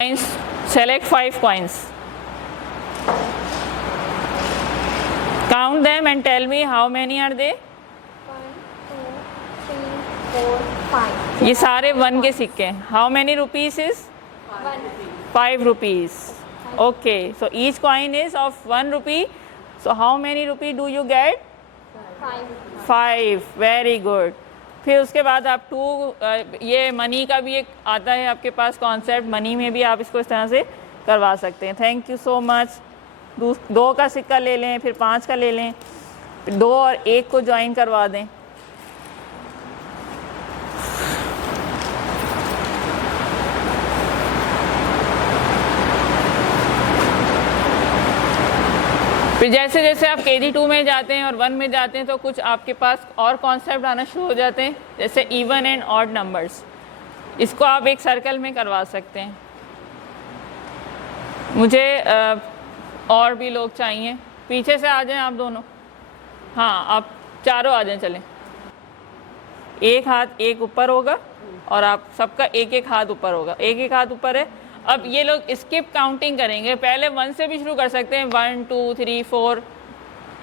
coins, select 5 coins. Count them and tell me how many are they. 1, 2, 3, 4, 5. ये सारे 1 के सिक्के हैं. How many rupees is? 5 rupees. Okay, so each coin is of 1 rupee. So how many rupee do you get? 5. Very good. फिर उसके बाद आप 2 ये मनी का भी एक आता है आपके पास कॉन्सेप्ट. मनी में भी आप इसको इस तरह से करवा सकते हैं. Thank you so much. 2 का सिक्का ले लें, फिर 5 का ले लें, 2 और 1 को ज्वाइन करवा दें. फिर जैसे जैसे आप KG2 में जाते हैं और 1 में जाते हैं तो कुछ आपके पास और कॉन्सेप्ट आना शुरू हो जाते हैं, जैसे इवन एंड ऑड नंबर्स. इसको आप एक सर्कल में करवा सकते हैं. मुझे और भी लोग चाहिए. पीछे से आ जाएं आप दोनों. हाँ, आप चारों आ जाएं. चलें. एक हाथ एक ऊपर होगा और आप सबका एक एक हाथ ऊपर होगा. एक एक हाथ ऊपर है. अब ये लोग स्किप काउंटिंग करेंगे. पहले 1 से भी शुरू कर सकते हैं, 1 2 3 4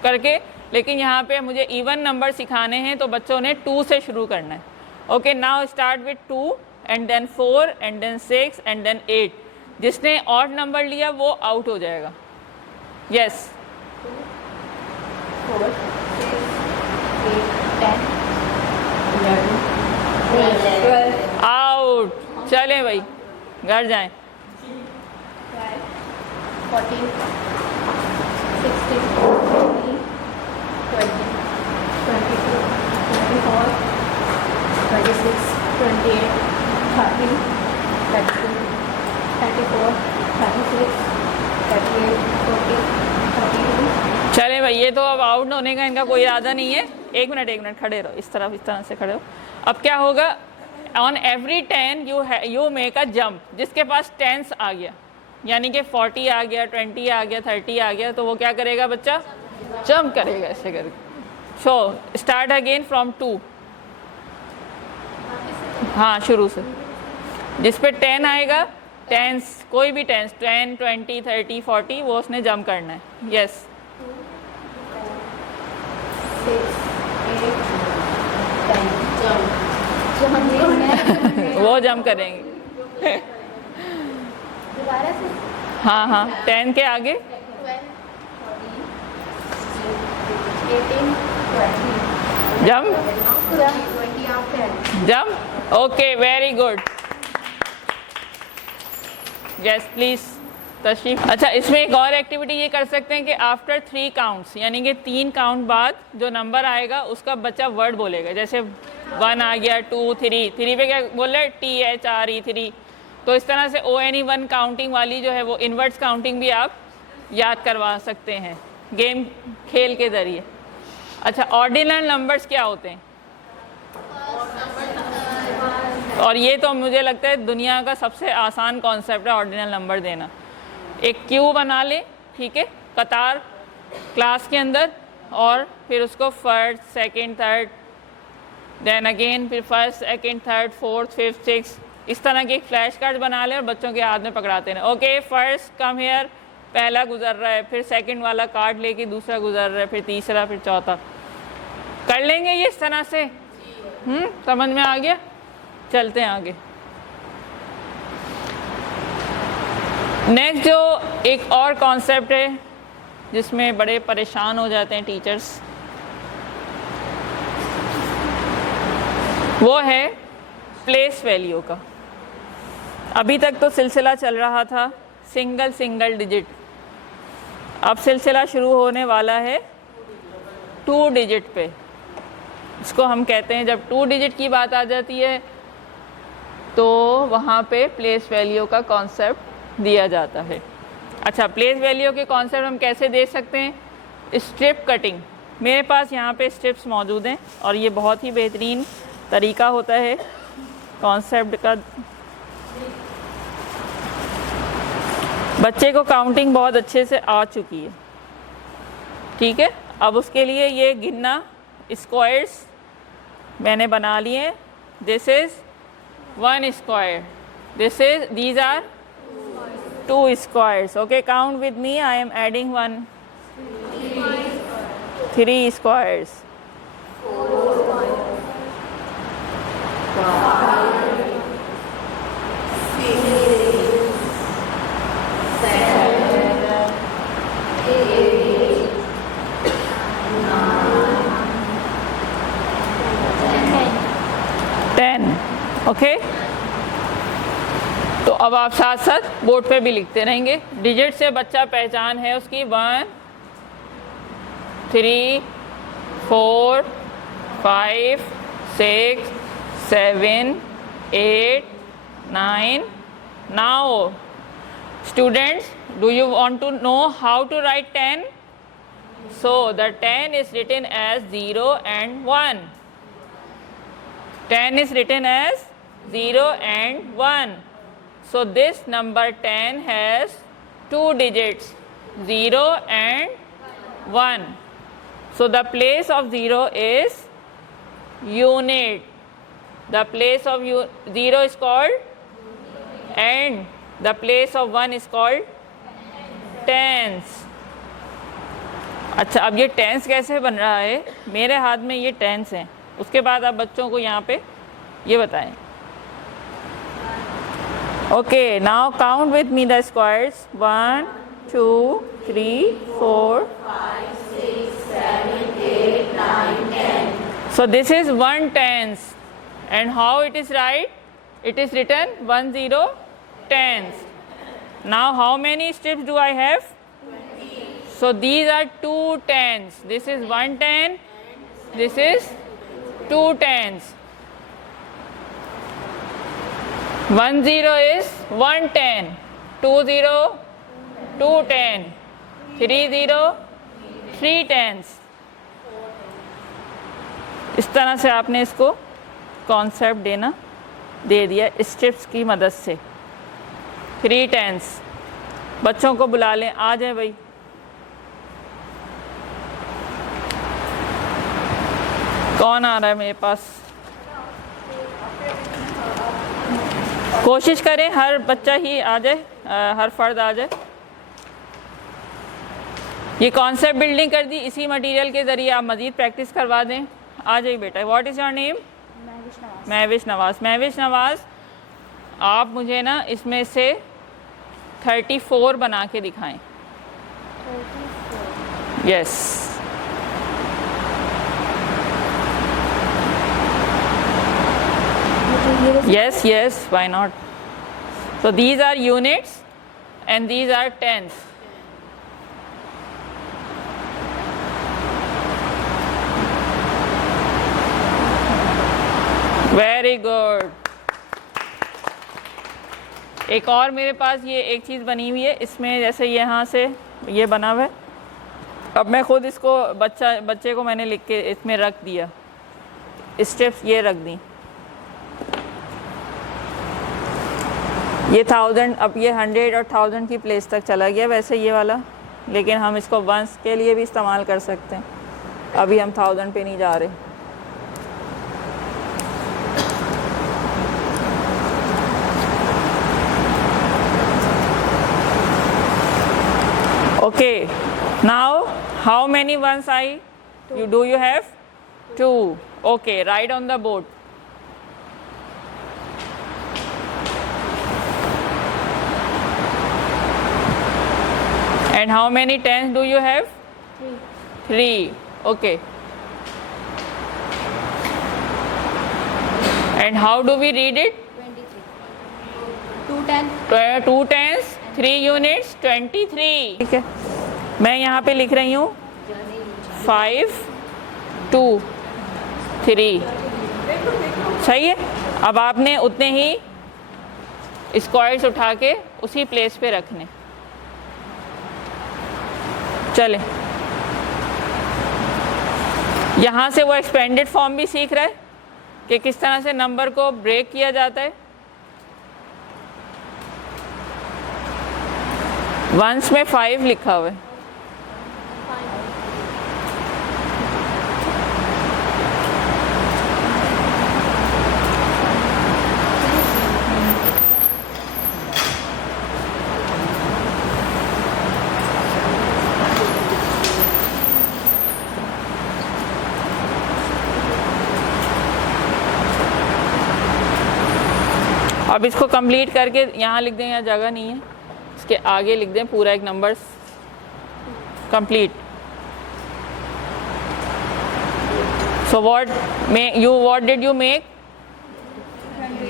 करके, लेकिन यहाँ पे मुझे इवन नंबर सिखाने हैं तो बच्चों ने 2 से शुरू करना है. Okay, now start with 2 and then 4 and then 6 and then 8. जिसने ऑड नंबर लिया वो आउट हो जाएगा. Yes, 4, 6, 8, 10, 11, out. चलें भाई, घर जाएं. 14, 16, 17, 20, 22, 24, 26, 28, 30, 32, 34, 36, 38, 40, 42. चलें भाई, ये तो अब आउट होने का इनका कोई इरादा नहीं है. एक मिनट खड़े रहो. इस तरह से खड़े हो. अब क्या होगा, on every 10 you make a jump. जिसके पास 10s आ गया, यानी कि 40 आ गया, 20 आ गया, 30 आ गया, तो वो क्या करेगा बच्चा? जंप करेगा ऐसे करके. So start again from 2. हाँ, शुरू से. जिस पे 10 आएगा, 10s कोई भी 10 10 20 30 40 वो उसने जंप करना है. यस, 6, 8, 10. वो जंप करेंगे. दोबारा से हाँ, 10 के आगे 12, 14, 18, 20. Jump. 20 after. Jump. Okay, very good. Yes please तशरीफ. अच्छा, इसमें एक और एक्टिविटी ये कर सकते हैं कि आफ्टर 3 काउंट्स, यानी कि 3 काउंट बाद जो नंबर आएगा उसका बच्चा वर्ड बोलेगा. जैसे 1 आ गया, 2 3 पे क्या बोल रहे हैं? THRE3. तो इस तरह से ONE1 काउंटिंग वाली जो है वो इनवर्ट्स काउंटिंग भी आप याद करवा सकते हैं गेम खेल के ज़रिए. अच्छा, ऑर्डिनल नंबर्स क्या होते हैं? और ये तो मुझे लगता है दुनिया का सबसे आसान कॉन्सेप्ट है ऑर्डिनल नंबर देना. एक क्यू बना ले, ठीक है, कतार क्लास के अंदर, और फिर उसको first, second, third, then again फिर first, second, third, fourth, fifth, six, इस तरह के एक फ्लैश कार्ड बना ले और बच्चों के हाथ में पकड़ाते हैं. ओके, फर्स्ट कम हेयर, पहला गुजर रहा है, फिर सेकंड वाला कार्ड लेके दूसरा गुजर रहा है, फिर तीसरा, फिर चौथा. कर लेंगे ये इस तरह से. समझ में आ गया? चलते हैं आगे. नेक्स्ट जो एक और कॉन्सेप्ट है जिसमें बड़े परेशान हो जाते हैं टीचर्स, वो है प्लेस वैल्यू का. अभी तक तो सिलसिला चल रहा था सिंगल डिजिट. अब सिलसिला शुरू होने वाला है 2 डिजिट पे. इसको हम कहते हैं, जब 2 डिजिट की बात आ जाती है तो वहाँ पे प्लेस वैल्यू का कॉन्सेप्ट दिया जाता है. अच्छा, प्लेस वैल्यू के कॉन्सेप्ट हम कैसे दे सकते हैं? Strip cutting. मेरे पास यहाँ पे स्ट्रिप्स मौजूद हैं और ये बहुत ही बेहतरीन तरीका होता है कॉन्सेप्ट का. बच्चे को काउंटिंग बहुत अच्छे से आ चुकी है, ठीक है. अब उसके लिए ये गिनना स्क्वायर्स मैंने बना लिए. This is 1 square, these are 2 squares. Okay, count with me. I am adding 1. 3 squares. 10. Okay, तो अब आप साथ साथ बोर्ड पे भी लिखते रहेंगे. डिजिट से बच्चा पहचान है उसकी 1, 3, 4, 5, 6, 7, 8, 9. Now, students, do you want to know how to write 10? So, the 10 is written as 0 and 1. 10 is written as 0 and 1. So this number 10 has 2 digits, 0 and 1. So the place of 0 is unit. The place of 0 is called and the place of 1 is called tens. अच्छा, अब ये tense कैसे बन रहा है? मेरे हाथ में ये टेंस हैं. उसके बाद आप बच्चों को यहाँ पे ये बताएं. Okay, now count with me the squares. 1, 2, 3, 4, 5, 6, 7, 8, 9, 10. So this is 1 tens. And how it is right? It is written 1 0 tens. Now how many strips do I have? 20. So these are 2 tens. This is 1 ten. This is 2 tens. 1 0 is 1 10. 2 0, 2 10. 3 0, 3 tens. इस तरह से आपने इसको concept देना दे दिया strips की मदद से. 3 tens. बच्चों को बुला लें, आ जाए भाई. कौन आ रहा है मेरे पास? कोशिश करें हर बच्चा ही आ जाए, हर फर्द आ जाए. ये कॉन्सेप्ट बिल्डिंग कर दी, इसी मटेरियल के ज़रिए आप मज़ीद प्रैक्टिस करवा दें. आ जाइए बेटा. What is your name? Mahvish Nawaz. Mahvish Nawaz, आप मुझे ना इसमें से 34 बना के दिखाएं. Yes. Yes, yes, why not? So these are units and these are tens. Very good. एक और मेरे पास ये एक चीज़ बनी हुई है, इसमें जैसे यहाँ से ये बना हुआ है. अब मैं खुद इसको बच्चे को मैंने लिख के इसमें रख दिया, स्टेप्स ये रख दी. ये 1000, अब ये 100 और 1000 की प्लेस तक चला गया वैसे ये वाला, लेकिन हम इसको वंस के लिए भी इस्तेमाल कर सकते हैं. अभी हम 1000 पे नहीं जा रहे. Okay, now how many once you have? 2. Okay, write on the board. And how many tens do you have? 3. Okay. And how do we read it? 23. 2 tens, 3 units, 23. ठीक है, मैं यहाँ पे लिख रही हूँ 5, 2, 3. सही है. अब आपने उतने ही स्क्वायर्स उठा के उसी प्लेस पे रखने. चले, यहाँ से वो एक्सपेंडेड फॉर्म भी सीख रहा है कि किस तरह से नंबर को ब्रेक किया जाता है. वंस में 5 लिखा हुआ है. अब इसको कंप्लीट करके यहाँ लिख दें, यहाँ जगह नहीं है, इसके आगे लिख दें पूरा एक number complete. So what did you make,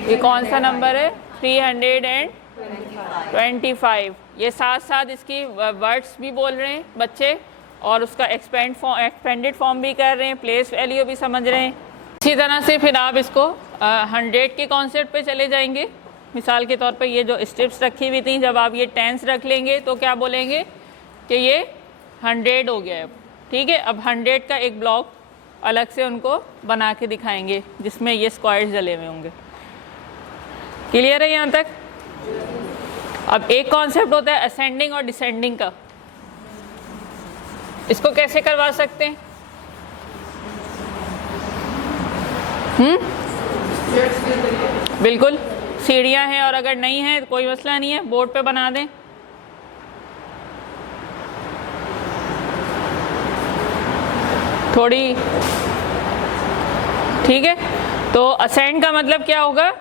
ये कौन सा नंबर है, 325। ये साथ साथ इसकी वर्ड्स भी बोल रहे हैं बच्चे और उसका एक्सपेंडेड फॉर्म भी कर रहे हैं, प्लेस वैल्यू भी समझ रहे हैं। इसी तरह से फिर आप इसको 100 के कॉन्सेप्ट पे चले जाएंगे। मिसाल के तौर पे ये जो स्ट्रिप्स रखी हुई थी, जब आप ये टेंस रख लेंगे तो क्या बोलेंगे कि ये 100 हो गया है। ठीक है, अब 100 का एक ब्लॉक अलग से उनको बना के दिखाएंगे जिसमें ये स्क्वायर्स जले हुए होंगे। क्लियर है यहाँ तक? अब एक कॉन्सेप्ट होता है असेंडिंग और डिसेंडिंग का, इसको कैसे करवा सकते हैं? बिल्कुल, सीढ़ियां हैं और अगर नहीं है तो कोई मसला नहीं है, बोर्ड पे बना दें। थोड़ी ठीक है, तो असेंड का मतलब क्या होगा,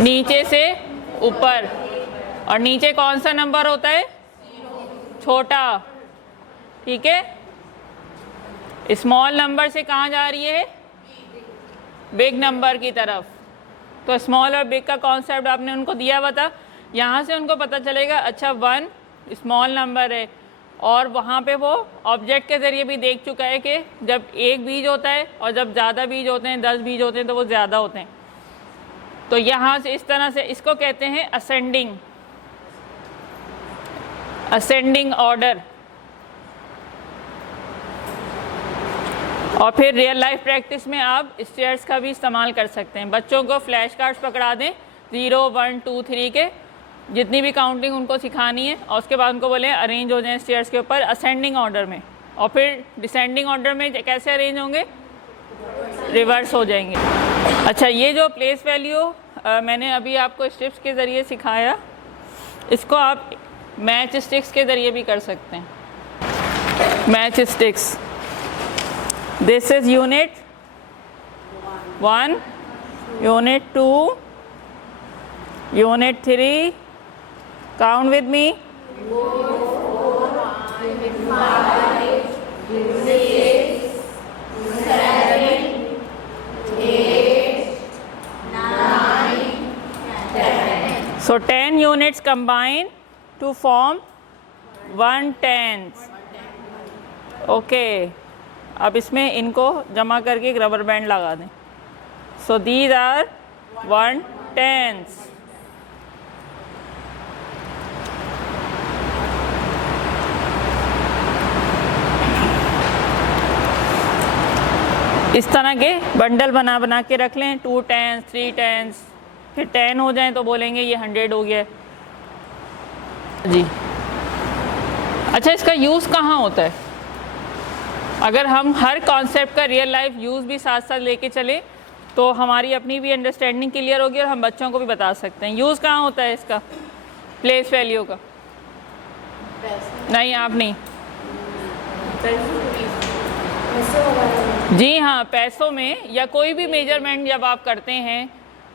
नीचे से ऊपर, और नीचे कौन सा नंबर होता है, छोटा। ठीक है, स्मॉल नंबर से कहाँ जा रही है, बिग नंबर की तरफ। तो स्मॉल और बिग का कॉन्सेप्ट आपने उनको दिया हुआ था, यहाँ से उनको पता चलेगा अच्छा 1 स्मॉल नंबर है, और वहाँ पे वो ऑब्जेक्ट के ज़रिए भी देख चुका है कि जब एक बीज होता है और जब ज़्यादा बीज होते हैं, 10 बीज होते हैं, तो वो ज़्यादा होते हैं। तो यहाँ से इस तरह से इसको कहते हैं असेंडिंग ऑर्डर। और फिर रियल लाइफ प्रैक्टिस में आप स्टेयर्स का भी इस्तेमाल कर सकते हैं। बच्चों को फ्लैश कार्ड्स पकड़ा दें 0, 1, 2, 3 के, जितनी भी काउंटिंग उनको सिखानी है, और उसके बाद उनको बोलें अरेंज हो जाएं स्टेयर्स के ऊपर असेंडिंग ऑर्डर में। और फिर डिसेंडिंग ऑर्डर में कैसे अरेंज होंगे, रिवर्स हो जाएंगे। अच्छा, ये जो प्लेस वैल्यू मैंने अभी आपको स्ट्रिप्स के ज़रिए सिखाया, इसको आप मैच स्टिक्स के ज़रिए भी कर सकते हैं। Match sticks, this is unit 1, unit 2, unit 3, count with me, so 10 units combine to form 1/10. Okay, अब इसमें इनको जमा करके एक रबर बैंड लगा दें। So these are 1/10. इस तरह के बंडल बना बना के रख लें, 2 10s, 3 10s, फिर 10 हो जाएं तो बोलेंगे ये 100 हो गया जी। अच्छा, इसका यूज़ कहाँ होता है? अगर हम हर कॉन्सेप्ट का रियल लाइफ यूज़ भी साथ साथ लेके चलें तो हमारी अपनी भी अंडरस्टैंडिंग क्लियर होगी और हम बच्चों को भी बता सकते हैं। यूज़ कहाँ होता है इसका, प्लेस वैल्यू का? नहीं, आप नहीं। जी हाँ, पैसों में, या कोई भी मेजरमेंट जब आप करते हैं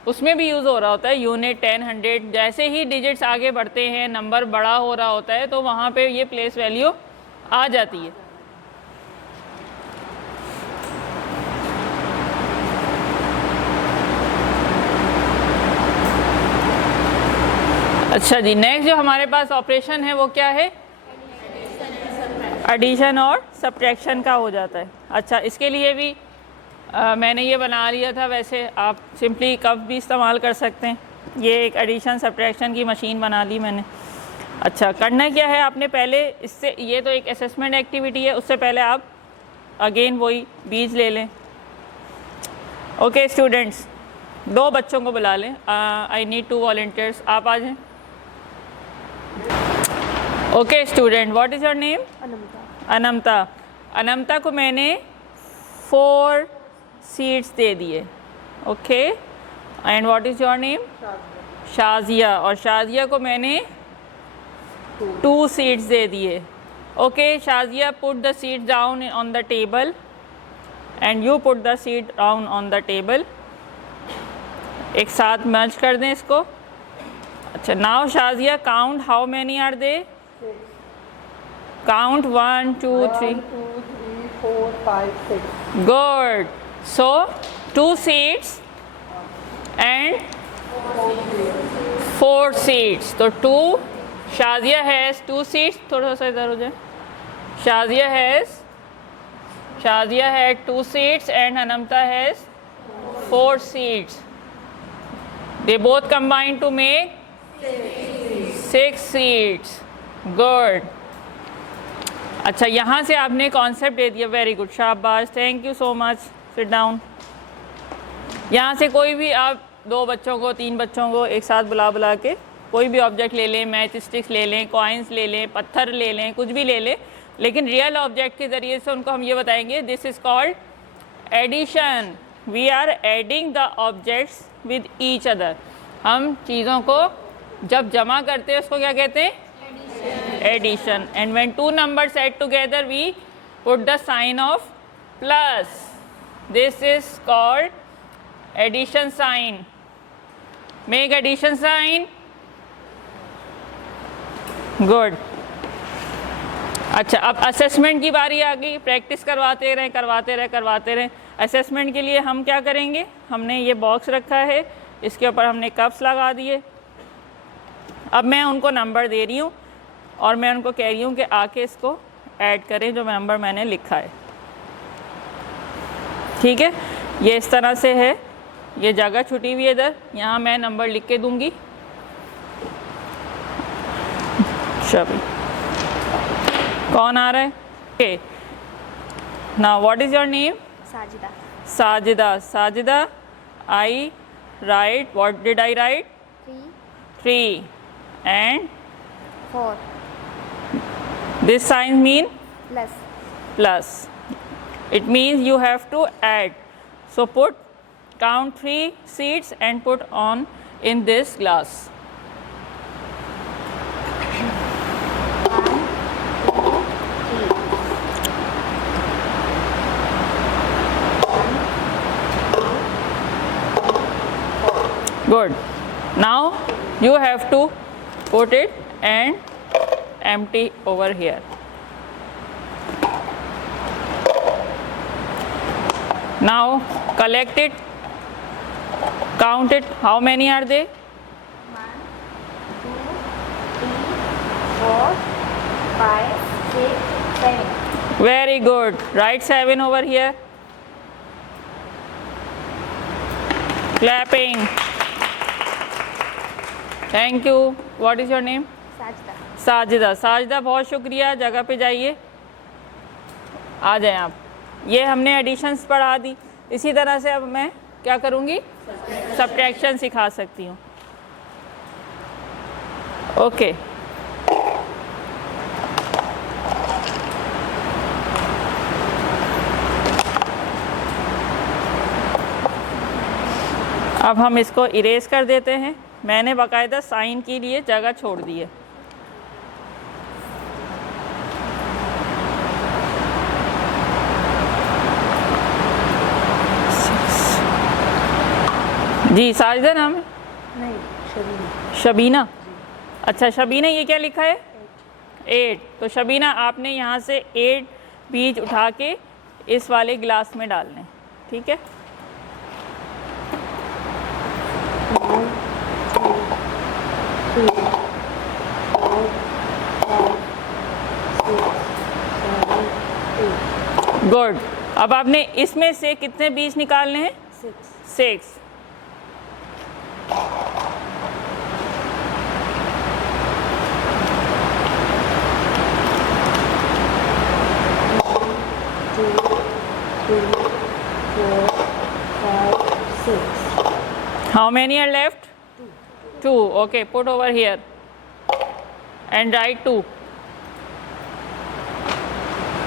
उसमें भी यूज़ हो रहा होता है। यूनिट, 10, 100, जैसे ही डिजिट्स आगे बढ़ते हैं, नंबर बड़ा हो रहा होता है, तो वहाँ पे ये प्लेस वैल्यू आ जाती है। अच्छा जी, नेक्स्ट जो हमारे पास ऑपरेशन है वो क्या है, एडिशन और सब्ट्रैक्शन का हो जाता है। अच्छा, इसके लिए भी मैंने ये बना लिया था, वैसे आप सिंपली कप भी इस्तेमाल कर सकते हैं। ये एक एडिशन सब्ट्रैक्शन की मशीन बना ली मैंने। अच्छा, करना क्या है आपने पहले, इससे ये तो एक असेसमेंट एक्टिविटी है, उससे पहले आप अगेन वही बीज ले लें। ओके स्टूडेंट्स, 2 बच्चों को बुला लें। आई नीड 2 वॉलंटियर्स, आप आ जाएं। Okay student, what is your name? Anmata. Anmata को मैंने 4 सीड्स दे दिए। Okay, and what is your name? Shazia. और शाजिया को मैंने 2 सीड्स दे दिए। Okay Shazia, put the seed down on the table and you put the seed down on the table. एक साथ मर्ज कर दें इसको। अच्छा, now Shazia count how many are they? Count 1 2 3 1 2 3 4 5 6 good. So 2 seats and 4 seats, तो 2 Shazia has 2 seats, थोड़ा सा इधर हो जाए। Shazia had 2 seats and Anamta has 4 seats. They both combine to make 6 seats. Good. अच्छा, यहाँ से आपने कॉन्सेप्ट दे दिया, वेरी गुड, शाबाश, thank you so much. Sit down. यहाँ से कोई भी आप 2 बच्चों को 3 बच्चों को एक साथ बुला के कोई भी ऑब्जेक्ट ले लें, मैच स्टिक्स ले लें, कॉइन्स ले लें, पत्थर ले लें, कुछ भी ले लें, लेकिन रियल ऑब्जेक्ट के ज़रिए से उनको हम ये बताएंगे, this is called addition. We are adding the objects with each other. हम चीज़ों को जब जमा करते हैं उसको क्या कहते हैं? Addition. And when 2 numbers add together we put the sign of plus. This is called addition sign. Make addition sign. Good. अच्छा, अब असेसमेंट की बारी आ गई। प्रैक्टिस करवाते रहें। असेसमेंट के लिए हम क्या करेंगे? हमने ये बॉक्स रखा है, इसके ऊपर हमने कप्स लगा दिए। अब मैं उनको नंबर दे रही हूँ और मैं उनको कह रही हूँ कि आके इसको ऐड करें जो नंबर मैंने लिखा है। ठीक है, ये इस तरह से है, ये जगह छुटी हुई है इधर, यहाँ मैं नंबर लिख के दूंगी। शबी, कौन आ रहा है? Okay, now what is your name? Sajida. Sajida, I right, what did I right? 3 and 4 this sign mean plus. It means you have to add. So count 3 seeds and put on in this glass. 1 2 3. Good. Now you have to put it and empty over here. Now collect it, count it, how many are they? 1 2 3 4 5 6 7. Very good. Write 7 over here. Clapping. Thank you. What is your name? Sajida, बहुत शुक्रिया। जगह पे जाइए, आ जाएं आप। ये हमने editions पढ़ा दी। इसी तरह से अब मैं क्या करूँगी? सब्ट्रैक्शन सिखा सकती हूँ। ओके, अब हम इसको इरेज कर देते हैं। मैंने बाकायदा साइन के लिए जगह छोड़ दी है। जी, साजिदा नाम है? नहीं, शबीना। अच्छा, शबीना, ये क्या लिखा है? 8। तो शबीना, आपने यहाँ से 8 बीज उठा के इस वाले गिलास में डालने, ठीक है? 1 2 3 4 5 6 7 8. गुड। अब आपने इसमें से कितने बीज निकालने हैं? 6। How many are left? 2. Okay, put over here and write 2.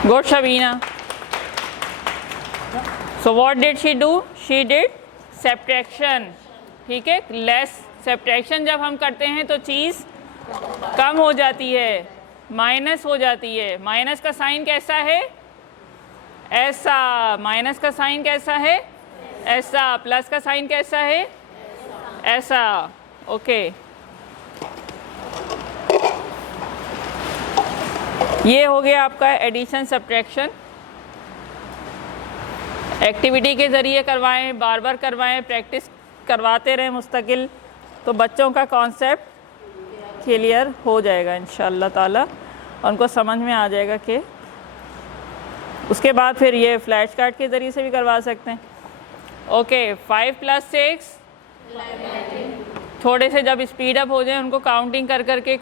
Good, Shabina. So what did she do? She did subtraction. ठीक है, लेस सब्ट्रैक्शन जब हम करते हैं तो चीज़ कम हो जाती है, माइनस हो जाती है। माइनस का साइन कैसा है? ऐसा। माइनस का साइन कैसा है? ऐसा। प्लस का साइन कैसा है? ऐसा, ओके। ये हो गया आपका एडिशन सब्ट्रैक्शन। एक्टिविटी के ज़रिए करवाएं, बार बार करवाएं, प्रैक्टिस करवाते रहें मुस्तकिल, तो बच्चों का कॉन्सेप्ट क्लियर हो जाएगा इंशाअल्लाह ताला, उनको समझ में आ जाएगा कि उसके बाद फिर ये फ्लैश कार्ड के ज़रिए से भी करवा सकते हैं। ओके, 5 + 6, थोड़े से जब स्पीड अप हो जाए, उनको काउंटिंग कर करके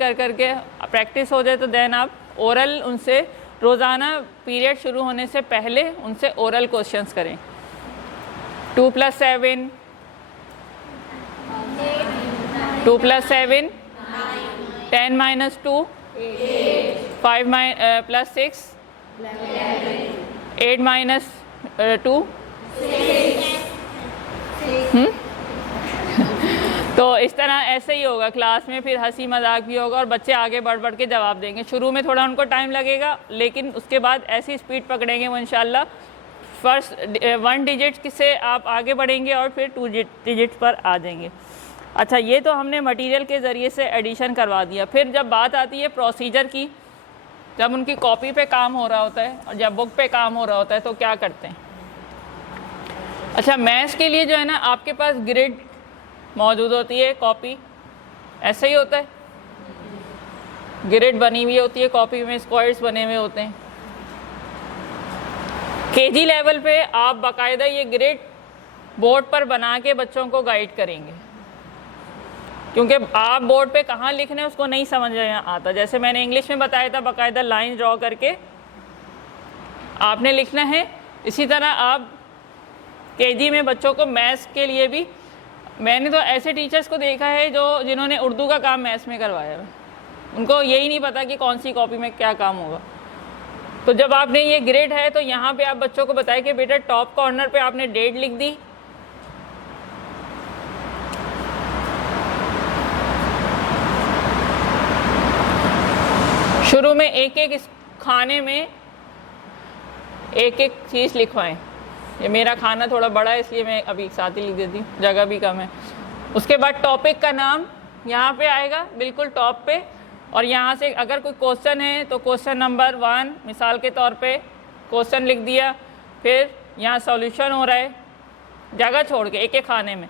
प्रैक्टिस हो जाए, तो देन आप ओरल उनसे रोज़ाना पीरियड शुरू होने से पहले उनसे ओरल क्वेश्चंस करें। 2 + 7, 2 + 7, 10 - 2, 5 + 6, 8 - 2, तो इस तरह ऐसे ही होगा क्लास में, फिर हंसी मजाक भी होगा और बच्चे आगे बढ़ बढ़ के जवाब देंगे। शुरू में थोड़ा उनको टाइम लगेगा, लेकिन उसके बाद ऐसी स्पीड पकड़ेंगे वो इंशाल्लाह फर्स्ट 1 डिजिट से आप आगे बढ़ेंगे और फिर 2 डिजिट पर आ जाएंगे। अच्छा, ये तो हमने मटेरियल के ज़रिए से एडिशन करवा दिया। फिर जब बात आती है प्रोसीजर की, जब उनकी कॉपी पे काम हो रहा होता है और जब बुक पे काम हो रहा होता है, तो क्या करते हैं। अच्छा, मैथ्स के लिए जो है ना, आपके पास ग्रिड मौजूद होती है, कॉपी ऐसे ही होता है, ग्रिड बनी हुई होती है कॉपी में, स्क्वायर्स बने हुए होते हैं। केजी लेवल पे आप बाकायदा ये ग्रिड बोर्ड पर बना के बच्चों को गाइड करेंगे, क्योंकि आप बोर्ड पे कहाँ लिखना है उसको नहीं समझ आता। जैसे मैंने इंग्लिश में बताया था, बाकायदा लाइन ड्रॉ करके आपने लिखना है। इसी तरह आप केजी में बच्चों को मैथ्स के लिए भी, मैंने तो ऐसे टीचर्स को देखा है जिन्होंने उर्दू का काम मैथ्स में करवाया है, उनको यही नहीं पता कि कौन सी कॉपी में क्या काम होगा। तो जब आपने ये ग्रिड है, तो यहाँ पे आप बच्चों को बताएं कि बेटा टॉप कॉर्नर पे आपने डेट लिख दी, शुरू में एक एक इस खाने में एक एक चीज़ लिखवाएं। ये मेरा खाना थोड़ा बड़ा है, इसलिए मैं अभी साथ ही लिख देती हूँ, जगह भी कम है। उसके बाद टॉपिक का नाम यहाँ पे आएगा बिल्कुल टॉप पे, और यहाँ से अगर कोई क्वेश्चन है तो क्वेश्चन नंबर 1 मिसाल के तौर पे क्वेश्चन लिख दिया। फिर यहाँ सॉल्यूशन हो रहा है, जगह छोड़ के एक एक खाने में।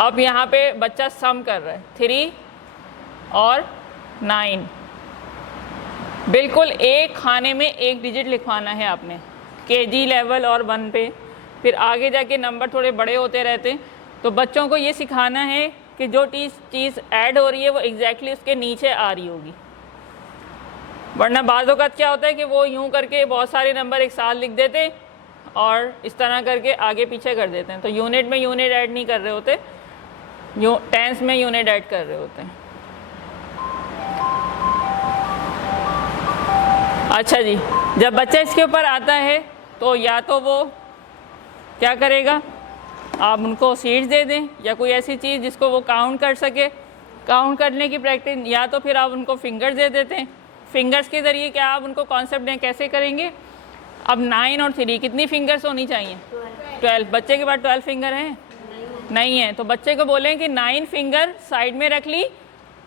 अब यहाँ पे बच्चा सम कर रहा है, 3 और 9, बिल्कुल एक खाने में एक डिजिट लिखवाना है आपने, केजी लेवल और 1 पे। फिर आगे जाके नंबर थोड़े बड़े होते रहते हैं, तो बच्चों को ये सिखाना है कि जो चीज़ ऐड हो रही है वो एग्जैक्टली उसके नीचे आ रही होगी। वरना बाज़ औक़ात क्या होता है कि वो यूं करके बहुत सारे नंबर एक साथ लिख देते हैं और इस तरह करके आगे पीछे कर देते हैं। तो यूनिट में यूनिट ऐड नहीं कर रहे होते, टेंस में यूनिट ऐड कर रहे होते हैं। अच्छा जी, जब बच्चा इसके ऊपर आता है तो या तो वो क्या करेगा, आप उनको सीड्स दे दें या कोई ऐसी चीज़ जिसको वो काउंट कर सके, काउंट करने की प्रैक्टिस, या तो फिर आप उनको फिंगर्स दे देते हैं। फिंगर्स के ज़रिए क्या आप उनको कॉन्सेप्ट दें, कैसे करेंगे। अब 9 और 3 कितनी फिंगर्स होनी चाहिए, 12। बच्चे के पास 12 फिंगर हैं, नहीं है, तो बच्चे को बोलें कि 9 फिंगर साइड में रख ली।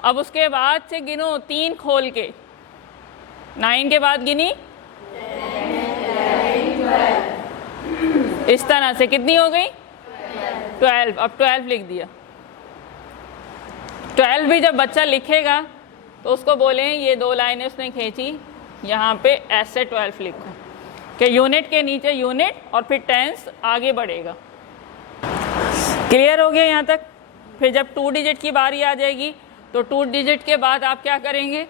अब उसके बाद से गिनो 3 खोल के, 9 के बाद गिनी, इस तरह से कितनी हो गई, 12। अब 12 लिख दिया। 12 भी जब बच्चा लिखेगा तो उसको बोलें ये 2 लाइनें उसने खींची, यहाँ पे ऐसे 12 लिखो कि यूनिट के नीचे यूनिट और फिर टेंस आगे बढ़ेगा। क्लियर हो गया यहाँ तक। फिर जब 2 डिजिट की बारी आ जाएगी तो 2 डिजिट के बाद आप क्या करेंगे,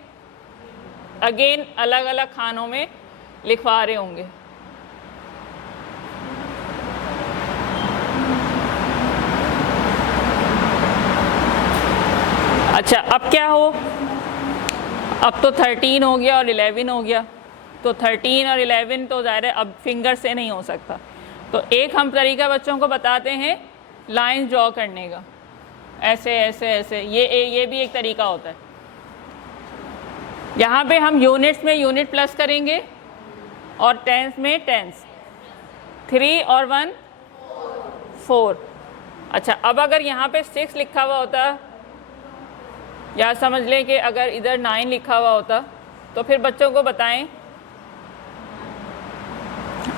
अगेन अलग अलग खानों में लिखवा रहे होंगे। अच्छा, अब क्या हो, अब तो 13 हो गया और 11 हो गया, तो 13 और 11 तो ज़ाहिर है अब फिंगर से नहीं हो सकता। तो एक हम तरीका बच्चों को बताते हैं लाइन ड्रॉ करने का, ऐसे ऐसे ऐसे, ये भी एक तरीका होता है। यहाँ पे हम यूनिट्स में यूनिट प्लस करेंगे और टेंस में टेंस। 3 और 1 4, अच्छा, अब अगर यहाँ पे 6 लिखा हुआ होता, या समझ लें कि अगर इधर 9 लिखा हुआ होता, तो फिर बच्चों को बताएं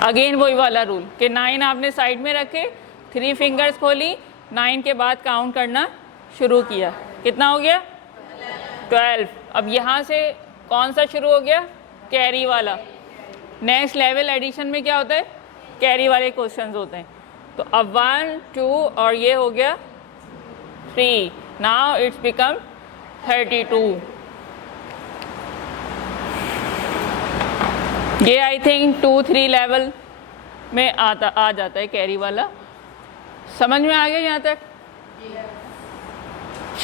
अगेन वही वाला रूल कि 9 आपने साइड में रखे, 3 फिंगर्स खोली, 9 के बाद काउंट करना शुरू किया। कितना हो गया? 12। अब यहाँ से कौन सा शुरू हो गया? कैरी वाला। नेक्स्ट लेवल एडिशन में क्या होता है? कैरी वाले क्वेश्चंस होते हैं। तो अब 1 2 और ये हो गया 3। Now it's become 32। ये आई थिंक 2-3 लेवल में आ जाता है कैरी वाला। समझ में आ गया यहाँ तक?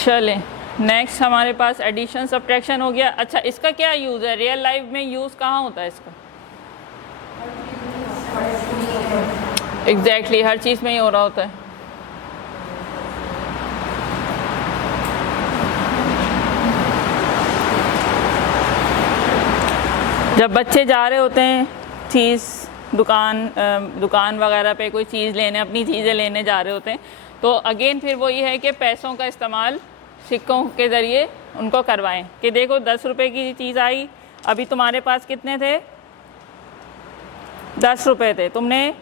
चलें, नेक्स्ट हमारे पास एडिशन सब्ट्रैक्शन हो गया। अच्छा, इसका क्या यूज़ है? रियल लाइफ में यूज़ कहाँ होता है इसका? एग्जैक्टली हर चीज़ में ही हो रहा होता है। जब बच्चे जा रहे होते हैं चीज़ दुकान वगैरह पे कोई चीज़ लेने, अपनी चीज़ें लेने जा रहे होते हैं, तो अगेन फिर वो ये है कि पैसों का इस्तेमाल सिक्कों के ज़रिए उनको करवाएं कि देखो 10 रुपए की चीज़ आई, अभी तुम्हारे पास कितने थे? 10 रुपए थे, तुमने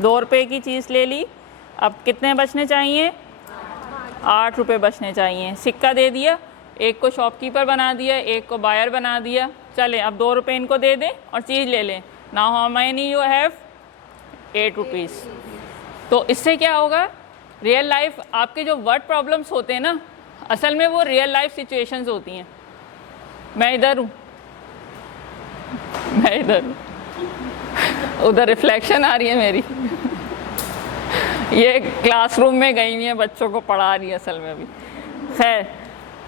2 रुपए की चीज़ ले ली, अब कितने बचने चाहिए? 8 रुपए बचने चाहिए। सिक्का दे दिया, एक को शॉपकीपर बना दिया, एक को बायर बना दिया। चलें, अब 2 रुपए इनको दे दें और चीज़ ले लें। Now how many you have? 8 rupees. तो इससे क्या होगा? रियल लाइफ आपके जो वर्ड प्रॉब्लम्स होते हैं ना, असल में वो रियल लाइफ सिचुएशंस होती हैं। मैं इधर हूँ, मैं इधर हूँ, उधर रिफ्लेक्शन आ रही है मेरी। ये क्लासरूम में गई हुई है, बच्चों को पढ़ा रही है असल में अभी। खैर,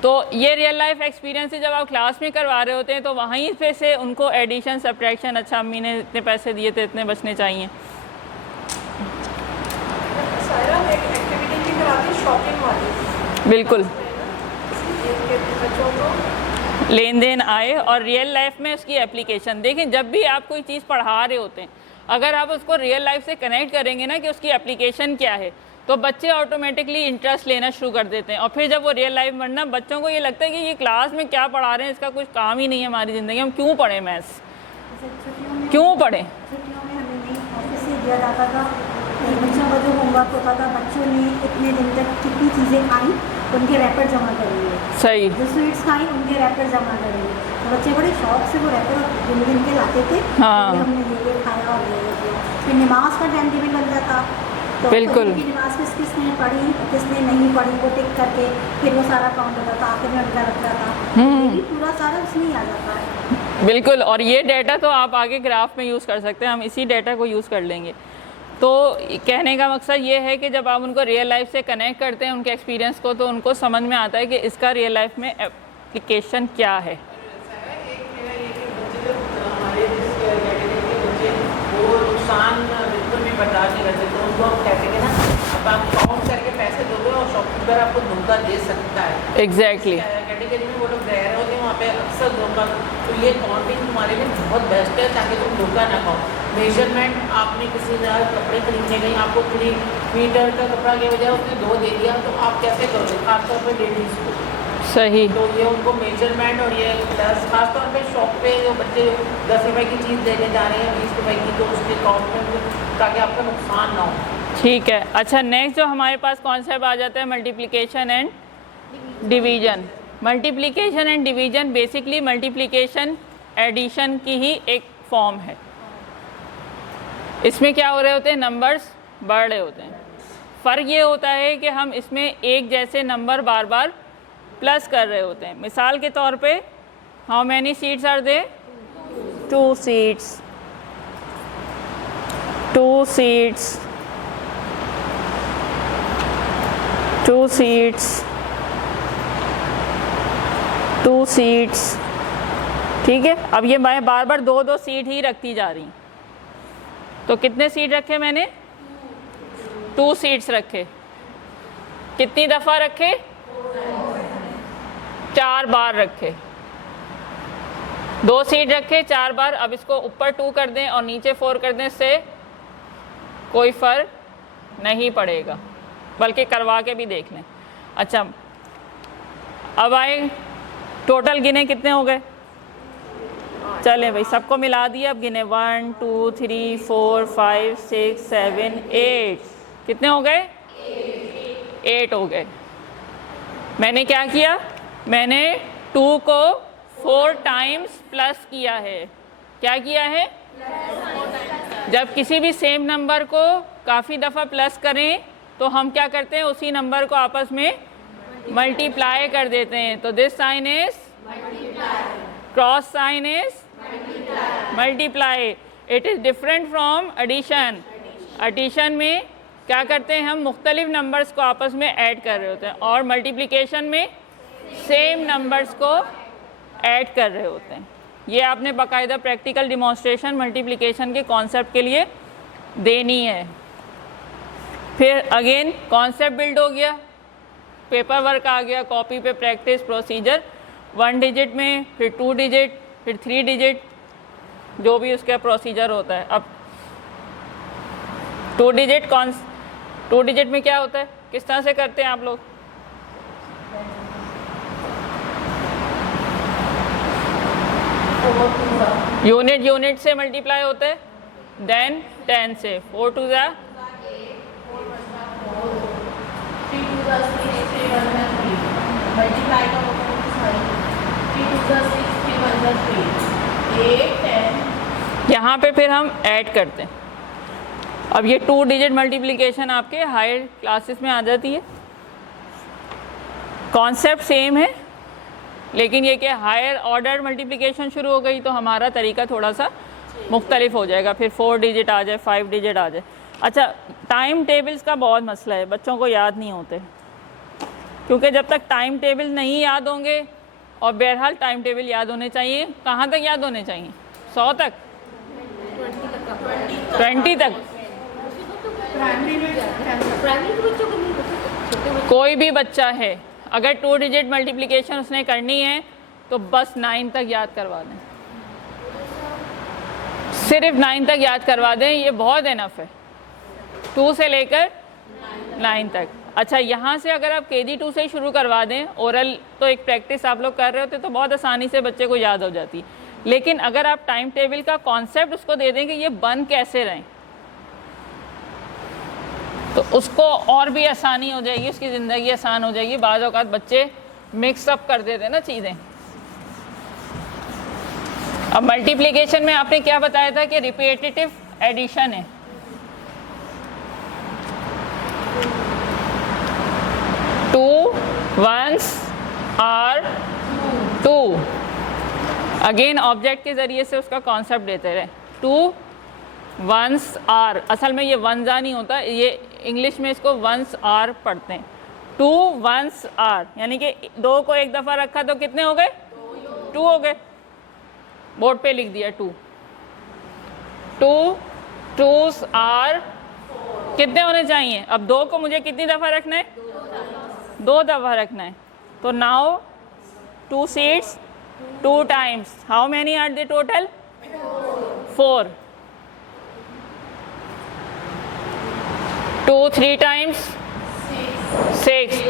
तो ये रियल लाइफ एक्सपीरियंस जब आप क्लास में करवा रहे होते हैं तो वहीं पे से उनको एडिशन सब्ट्रैक्शन, अच्छा अम्मी ने इतने पैसे दिए थे, इतने बचने चाहिए। बिल्कुल, लेन देन आए और रियल लाइफ में उसकी एप्लीकेशन देखें। जब भी आप कोई चीज़ पढ़ा रहे होते हैं, अगर आप उसको रियल लाइफ से कनेक्ट करेंगे ना कि उसकी एप्लीकेशन क्या है, तो बच्चे ऑटोमेटिकली इंटरेस्ट लेना शुरू कर देते हैं। और फिर जब वो रियल लाइफ में ना, बच्चों को ये लगता है कि ये क्लास में क्या पढ़ा रहे हैं, इसका कुछ काम ही नहीं है हमारी ज़िंदगी, हम क्यों पढ़ें मैथ्स, क्यों पढ़ें? छुट्टियों में हमें नहीं ऑफिस से दिया जाता था, बच्चों का जो होमवर्क होता था, बच्चों ने इतने दिन तक कितनी चीज़ें खाई, उनके रैपर जमा करेंगे। सही। जो स्वीट्स खाई उनके रैपर जमा करेंगे। तो बच्चे बड़े शौक से वो रैपर गिन गिन के लाते थे। हाँ। हमने ये खाया और ये किया। फिर नमाज का टाइम टेबल बन जाता, तो बिल्कुल। नमाज किसने पढ़ी, किसने नहीं पढ़ी, वो टिक करके फिर वो सारा काउंट होता था, आखिर में उनका रखता था। ये भी पूरा सारा उसमें ही आ जाता है। बिल्कुल, और ये डाटा तो आप आगे ग्राफ में यूज़ कर सकते हैं, हम इसी डाटा को यूज़ कर लेंगे। तो कहने का मकसद ये है कि जब आप उनको रियल लाइफ से कनेक्ट करते हैं उनके एक्सपीरियंस को, तो उनको समझ में आता है कि इसका रियल लाइफ में एप्लीकेशन क्या है। बर्दाश्त नहीं करते तो उनको हम कहते हैं ना, अब आप काउंट करके पैसे दोगे और शॉपकीपर आपको धोखा दे सकता है। एग्जैक्टली। कैटेगरी में वो लोग रह रहे होते हैं वहाँ पे अक्सर धोखा। तो ये काउंटिंग तुम्हारे लिए बहुत बेस्ट है ताकि तुम धोखा ना खाओ। मेजरमेंट आपने किसी ने कपड़े खरीदने गई, आपको 3 मीटर का कपड़ा के बजाय उसने 2 दे दिया, तो आप कैसे करोगे? खासतौर पर लेडीज़ को। सही। तो ये उनको मेजरमेंट और ये प्लस खासतौर पे शॉप पे जो बच्चे 10 रुपए की चीज़ लेने जा रहे हैं 20 रुपए की, तो उसके काउंट में ताकि आपका नुकसान ना हो। ठीक है। अच्छा, नेक्स्ट जो हमारे पास कॉन्सेप्ट आ जाता है multiplication and division. Multiplication and division basically multiplication addition की ही एक फॉर्म है। इसमें क्या हो रहे होते हैं? नंबर्स बढ़ रहे होते हैं। फ़र्क ये होता है कि हम इसमें एक जैसे नंबर बार बार प्लस कर रहे होते हैं। मिसाल के तौर पे, how many seats are they? 2 seats, 2 seats, 2 seats, 2 seats. ठीक है, अब ये मैं बार बार 2-2 सीट ही रखती जा रही हूँ। तो कितने सीट रखे मैंने? 2 सीट्स रखे। कितनी दफ़ा रखे? 4 बार रखे। 2 सीट रखे, 4 बार। अब इसको ऊपर 2 कर दें और नीचे 4 कर दें, से कोई फ़र्क नहीं पड़ेगा। बल्कि करवा के भी देख लें। अच्छा, अब आए टोटल गिने कितने हो गए? चलें भाई, सबको मिला दिया, अब गिने 1 2 3 4 5 6 7 8। कितने हो गए? 8 हो गए। मैंने क्या किया? मैंने 2 को 4 टाइम्स प्लस किया है। क्या किया है? जब किसी भी सेम नंबर को काफ़ी दफ़ा प्लस करें तो हम क्या करते हैं? उसी नंबर को आपस में मल्टीप्लाई कर देते हैं। तो this sign is cross sign is multiply. It is different from addition. Addition में क्या करते हैं? हम मुख्तलिफ नंबर्स को आपस में ऐड कर रहे होते हैं, और मल्टीप्लिकेशन में सेम नंबर्स को ऐड कर रहे होते हैं। ये आपने बाकायदा प्रैक्टिकल डिमॉन्स्ट्रेशन मल्टीप्लिकेशन के कॉन्सेप्ट के लिए देनी है। फिर अगेन कॉन्सेप्ट बिल्ड हो गया, पेपर वर्क आ गया, कॉपी पे प्रैक्टिस प्रोसीजर 1 डिजिट में, फिर 2 डिजिट, फिर 3 डिजिट, जो भी उसका प्रोसीजर होता है। अब 2 डिजिट में क्या होता है? किस तरह से करते हैं आप लोग? यूनिट से मल्टीप्लाई होता है, देन 10 से, 4 2 जा 8 यहाँ पे फिर हम ऐड करते हैं। अब ये 2 डिजिट मल्टीप्लिकेशन आपके हायर क्लासेस में आ जाती है। कॉन्सेप्ट सेम है, लेकिन ये कि हायर ऑर्डर मल्टीप्लिकेशन शुरू हो गई तो हमारा तरीका थोड़ा सा मुख्तलिफ हो जाएगा। फिर 4 डिजिट आ जाए, 5 डिजिट आ जाए। अच्छा, टाइम टेबल्स का बहुत मसला है, बच्चों को याद नहीं होते, क्योंकि जब तक टाइम टेबल नहीं याद होंगे, और बहरहाल टाइम टेबल याद होने चाहिए, कहाँ तक याद होने चाहिए? 100 तक, 20 तक। कोई भी बच्चा है अगर 2 डिजिट मल्टीप्लिकेशन उसने करनी है तो बस 9 तक याद करवा दें, सिर्फ 9 तक याद करवा दें, ये बहुत इनफ है, 2 से लेकर 9 तक। अच्छा, यहाँ से अगर आप KG2 से ही शुरू करवा दें, ओरल तो एक प्रैक्टिस आप लोग कर रहे होते तो बहुत आसानी से बच्चे को याद हो जाती, लेकिन अगर आप टाइम टेबल का कॉन्सेप्ट उसको दे दें कि ये बन कैसे रहें, तो उसको और भी आसानी हो जाएगी, उसकी ज़िंदगी आसान हो जाएगी। बाज़ औक़ात बच्चे मिक्सअप कर देते हैं ना चीज़ें। अब मल्टीप्लिकेशन में आपने क्या बताया था कि रिपीटेटिव एडिशन है। Two ones are 2। Again object के ज़रिए से उसका कॉन्सेप्ट देते रहे। 2 वंस आर, असल में ये वंजा नहीं होता, ये इंग्लिश में इसको वंस आर पढ़ते हैं। 2 वंस आर, यानी कि 2 को एक दफ़ा रखा तो कितने हो गए? 2 हो गए। बोर्ड पे लिख दिया 2। 2 2s आर कितने होने चाहिए? अब 2 को मुझे कितनी दफ़ा रखना है? 2 दफ़ा रखना है। तो now 2 seats 2 times. How many are the total? 4. 2 3 times 6.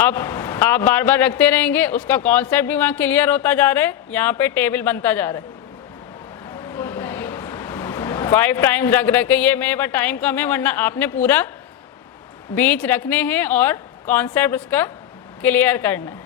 अब आप बार बार रखते रहेंगे, उसका कॉन्सेप्ट भी वहाँ क्लियर होता जा रहा है, यहाँ पे टेबल बनता जा रहा है। 5 टाइम्स रख रख के, ये मेरे पास टाइम कम है, वरना आपने पूरा बीच रखने हैं और कॉन्सेप्ट उसका क्लियर करना है।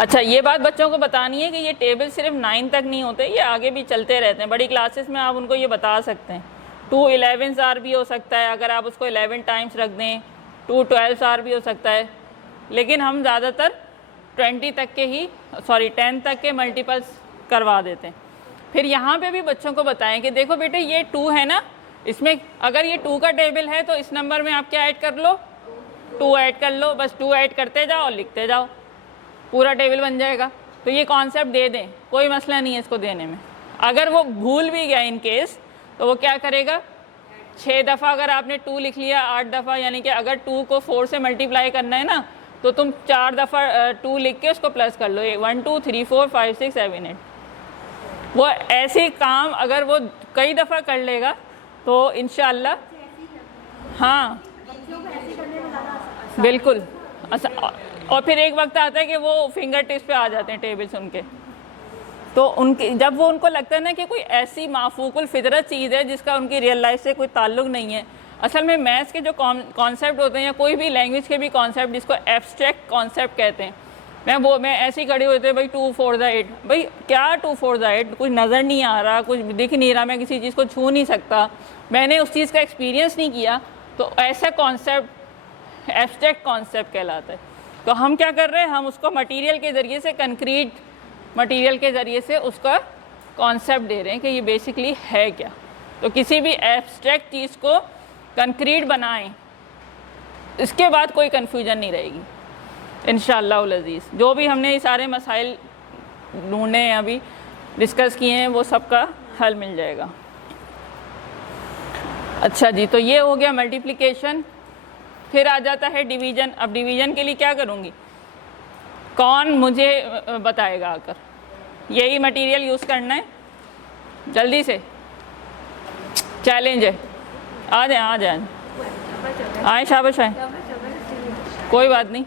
अच्छा, ये बात बच्चों को बतानी है कि ये टेबल सिर्फ 9 तक नहीं होते, ये आगे भी चलते रहते हैं। बड़ी क्लासेस में आप उनको ये बता सकते हैं। 2 11s आर भी हो सकता है, अगर आप उसको 11 टाइम्स रख दें। 2 12s आर भी हो सकता है, लेकिन हम ज़्यादातर 10 तक के मल्टीपल्स करवा देते हैं। फिर यहाँ पे भी बच्चों को बताएं कि देखो बेटे, ये 2 है ना, इसमें अगर ये 2 का टेबल है तो इस नंबर में आप क्या ऐड कर लो? 2 ऐड कर लो। बस 2 ऐड करते जाओ और लिखते जाओ, पूरा टेबल बन जाएगा। तो ये कॉन्सेप्ट दे दें, कोई मसला नहीं है इसको देने में। अगर वो भूल भी गया इन केस, तो वो क्या करेगा? 6 दफ़ा अगर आपने 2 लिख लिया, 8 दफ़ा, यानी कि अगर 2 को 4 से मल्टीप्लाई करना है ना, तो तुम 4 दफ़ा 2 लिख के उसको प्लस कर लो, 1 2 3 4 5 6 7 8। वो ऐसे काम अगर वो कई दफ़ा कर लेगा तो इंशाल्लाह, हाँ बिल्कुल। और फिर एक वक्त आता है कि वो फिंगर टिप्स पे आ जाते हैं टेबल सुन के, तो उनके जब वो उनको लगता है ना कि कोई ऐसी माफूकुल फितरत चीज़ है जिसका उनकी रियल लाइफ से कोई ताल्लुक नहीं है। असल में मैथ्स के जो कॉन्सेप्ट होते हैं या कोई भी लैंग्वेज के भी कॉन्सेप्ट जिसको एब्स्ट्रैक्ट कॉन्सेप्ट कहते हैं, मैं ऐसे ही खड़ी होती है भाई 2 4 8, भाई क्या 2 4 8, कुछ नज़र नहीं आ रहा, कुछ दिख नहीं रहा, मैं किसी चीज़ को छू नहीं सकता, मैंने उस चीज़ का एक्सपीरियंस नहीं किया, तो ऐसा कॉन्सेप्ट एब्स्ट्रैक्ट कॉन्सेप्ट कहलाता है। तो हम क्या कर रहे हैं, हम उसको मटेरियल के ज़रिए से, कंक्रीट मटेरियल के ज़रिए से उसका कॉन्सेप्ट दे रहे हैं कि ये बेसिकली है क्या। तो किसी भी एब्स्ट्रैक्ट चीज़ को कंक्रीट बनाएं, इसके बाद कोई कन्फ्यूजन नहीं रहेगी इंशाअल्लाह उल अज़ीज़। जो भी हमने ये सारे मसाइल ढूंढे हैं, अभी डिस्कस किए हैं, वो सब का हल मिल जाएगा। अच्छा जी, तो ये हो गया मल्टीप्लिकेशन। फिर आ जाता है डिवीज़न। अब डिवीज़न के लिए क्या करूँगी, कौन मुझे बताएगा आकर, यही मटेरियल यूज़ करना है, जल्दी से चैलेंज है, आ जाए आए, शाबाश आए, कोई बात नहीं,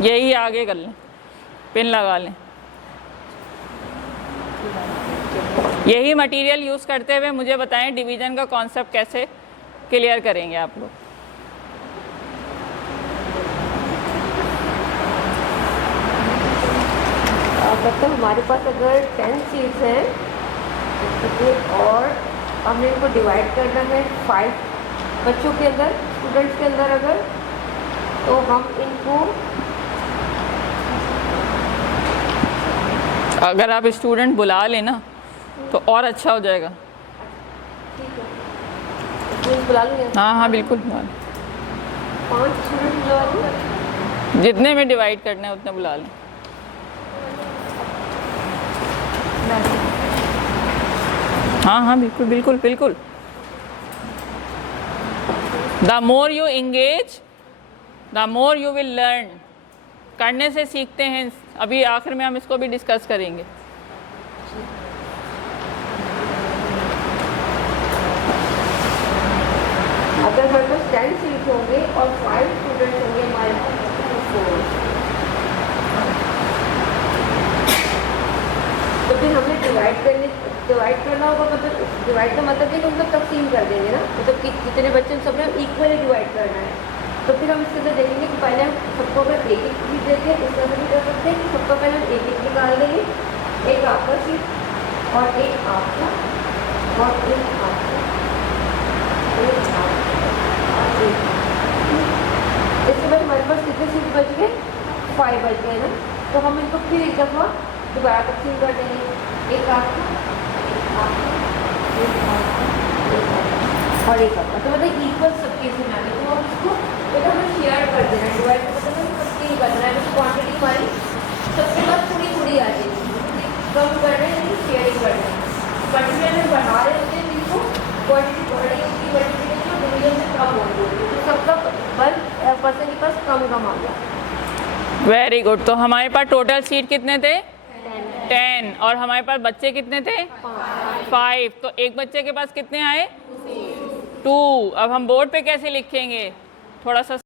यही आगे कर लें, पिन लगा लें। यही मटेरियल यूज़ करते हुए मुझे बताएं डिवीज़न का कॉन्सेप्ट कैसे क्लियर करेंगे आप लोग। मतलब हमारे पास अगर 10 सीट्स हैं और हमने इनको डिवाइड करना है 5 बच्चों के अंदर, स्टूडेंट्स के अंदर, अगर तो हम इनको, अगर आप स्टूडेंट बुला लेना तो और अच्छा हो जाएगा। ठीक है स्टूडेंट बुला लूँगी। हाँ बिल्कुल, 5 स्टूडेंट बुला लूँ, जितने में डिवाइड करना है उतने बुला लें। हाँ बिल्कुल बिल्कुल बिल्कुल। The more you engage the more you will learn. करने से सीखते हैं। अभी आखिर में हम इसको भी डिस्कस करेंगे। अगर हमारे पास 10 सीट्स होंगे और 5 स्टूडेंट्स होंगे हमारे पास, तो फिर हमें डिवाइड करना होगा। मतलब डिवाइड का मतलब है कि हम सब तकसीम कर देंगे ना, मतलब कि जितने बच्चे सब में इक्वली डिवाइड करना है। तो फिर हम इसके अंदर देखेंगे कि पहले हम सबको अगर एक एक चीज़ देते हैं, इस तरह से भी कर सकते हैं कि सबका पहले हम एक एक निकाल देंगे, एक आपका सीट और एक आपका और एक आपका, एक आपका, इसके बाद हमारे पास कितने सीट बच गए, 5 बच गए ना। तो हम इनको फिर एक दफ़ा दोबारा तकसीम कर देंगे, एक आपका, एक आपका, एक आपका, एक आपका और एक आपका। तो मतलब इक्वल सबके से में आ गए। तो हम इसको बेटा हमें शेयर कर देना है, डिवाइड का मतलब हमें सबके ही करना है। तो क्वान्टिटी हमारी सबके पास थोड़ी थोड़ी आ जाएगी, कम कर रहे हैं लेकिन शेयरिंग कर रहे हैं। क्वान्टिटी में बढ़ा रहे होते हैं जिनको क्वान्टिटी बढ़ रही होती है, मल्टीप्लिकेशन जो डिवीजन से कम हो रही होती है, तो सबका पर्सन के पास कम आ गया। Very good. तो हमारे पास टोटल सीट कितने थे, 10, और हमारे पास बच्चे कितने थे, 5। तो एक बच्चे के पास कितने आए, 2। अब हम बोर्ड पे कैसे लिखेंगे, थोड़ा सा